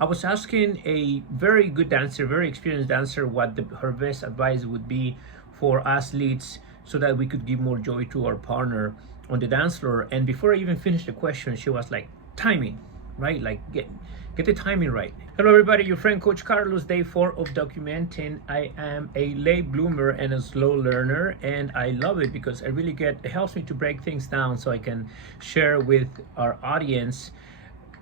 I was asking a very good dancer, very experienced dancer, what her best advice would be for athletes so that we could give more joy to our partner on the dance floor. And before I even finished the question, she was like, timing, right? Like get the timing right. Hello everybody, your friend Coach Carlos, day 4 of documenting. I am a late bloomer and a slow learner, and I love it because it helps me to break things down so I can share with our audience.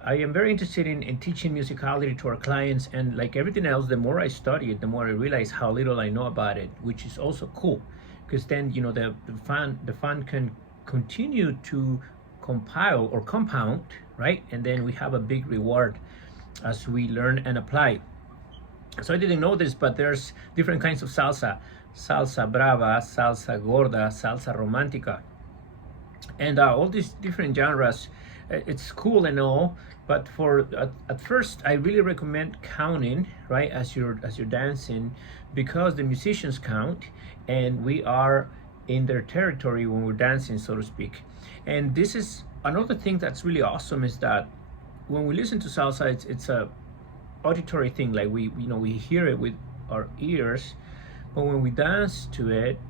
I am very interested in teaching musicality to our clients, and like everything else, the more I study it, the more I realize how little I know about it, which is also cool, because then the fun can continue to compile or compound, right? And then we have a big reward as we learn and apply. So I didn't know this, but there's different kinds of salsa: salsa brava, salsa gorda, salsa romantica, and all these different genres. It's cool and all, but at first I really recommend counting, right, as you're dancing, because the musicians count and we are in their territory when we're dancing, so to speak. And this is another thing that's really awesome, is that when we listen to salsa, it's a auditory thing, like we hear it with our ears, but when we dance to it,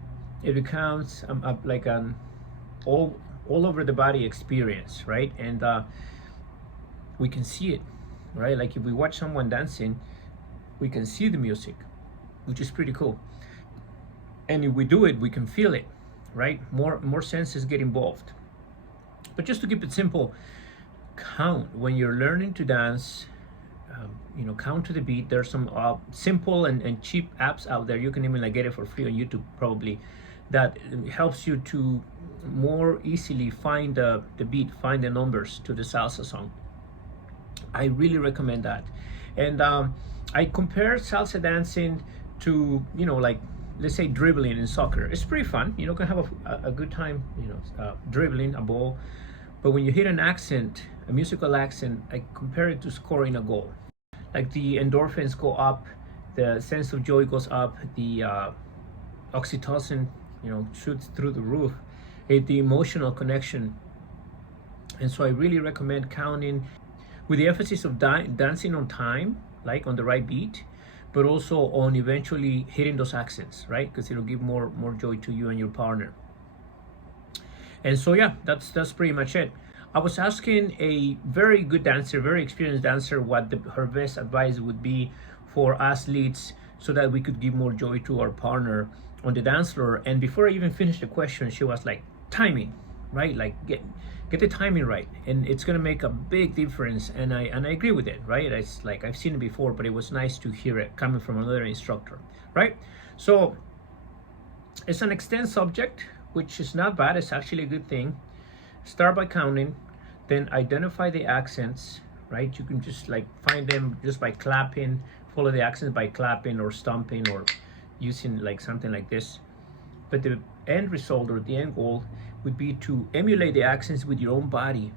it becomes like an all over the body experience, right? And we can see it, right? Like if we watch someone dancing, we can see the music, which is pretty cool. And if we do it, we can feel it, right? More senses get involved. But just to keep it simple, count when you're learning to dance. Count to the beat. There's some simple and cheap apps out there. You can even get it for free on YouTube probably, that helps you to more easily find the beat, find the numbers to the salsa song. I really recommend that. And I compare salsa dancing to let's say dribbling in soccer. It's pretty fun. You can have a good time dribbling a ball, but when you hit an accent, a musical accent, I compare it to scoring a goal. Like the endorphins go up, the sense of joy goes up, the oxytocin shoots through the roof, the emotional connection. And so I really recommend counting with the emphasis of dancing on time, like on the right beat, but also on eventually hitting those accents, right? Because it'll give more joy to you and your partner. And so yeah, that's pretty much it. I was asking a very good dancer, very experienced dancer, what her best advice would be for athletes so that we could give more joy to our partner on the dance floor. And before I even finished the question, she was like, timing, right? Like get the timing right, and it's gonna make a big difference. And I agree with it, right? It's like I've seen it before, but it was nice to hear it coming from another instructor, right? So it's an extended subject, which is not bad. It's actually a good thing. Start by counting, then identify the accents, right? You can just find them just by clapping, follow the accents by clapping or stomping or using something like this. But the end result or the end goal would be to emulate the accents with your own body,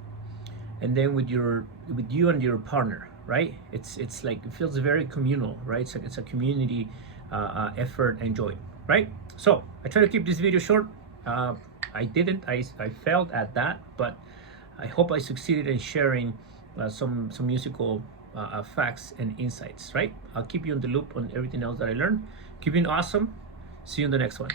and then with you and your partner, right? It's like, it feels very communal, right? It's a community effort and joy, right? So I try to keep this video short. I failed at that, but I hope I succeeded in sharing some musical facts and insights, right? I'll keep you in the loop on everything else that I learned. Keep being awesome. See you in the next one.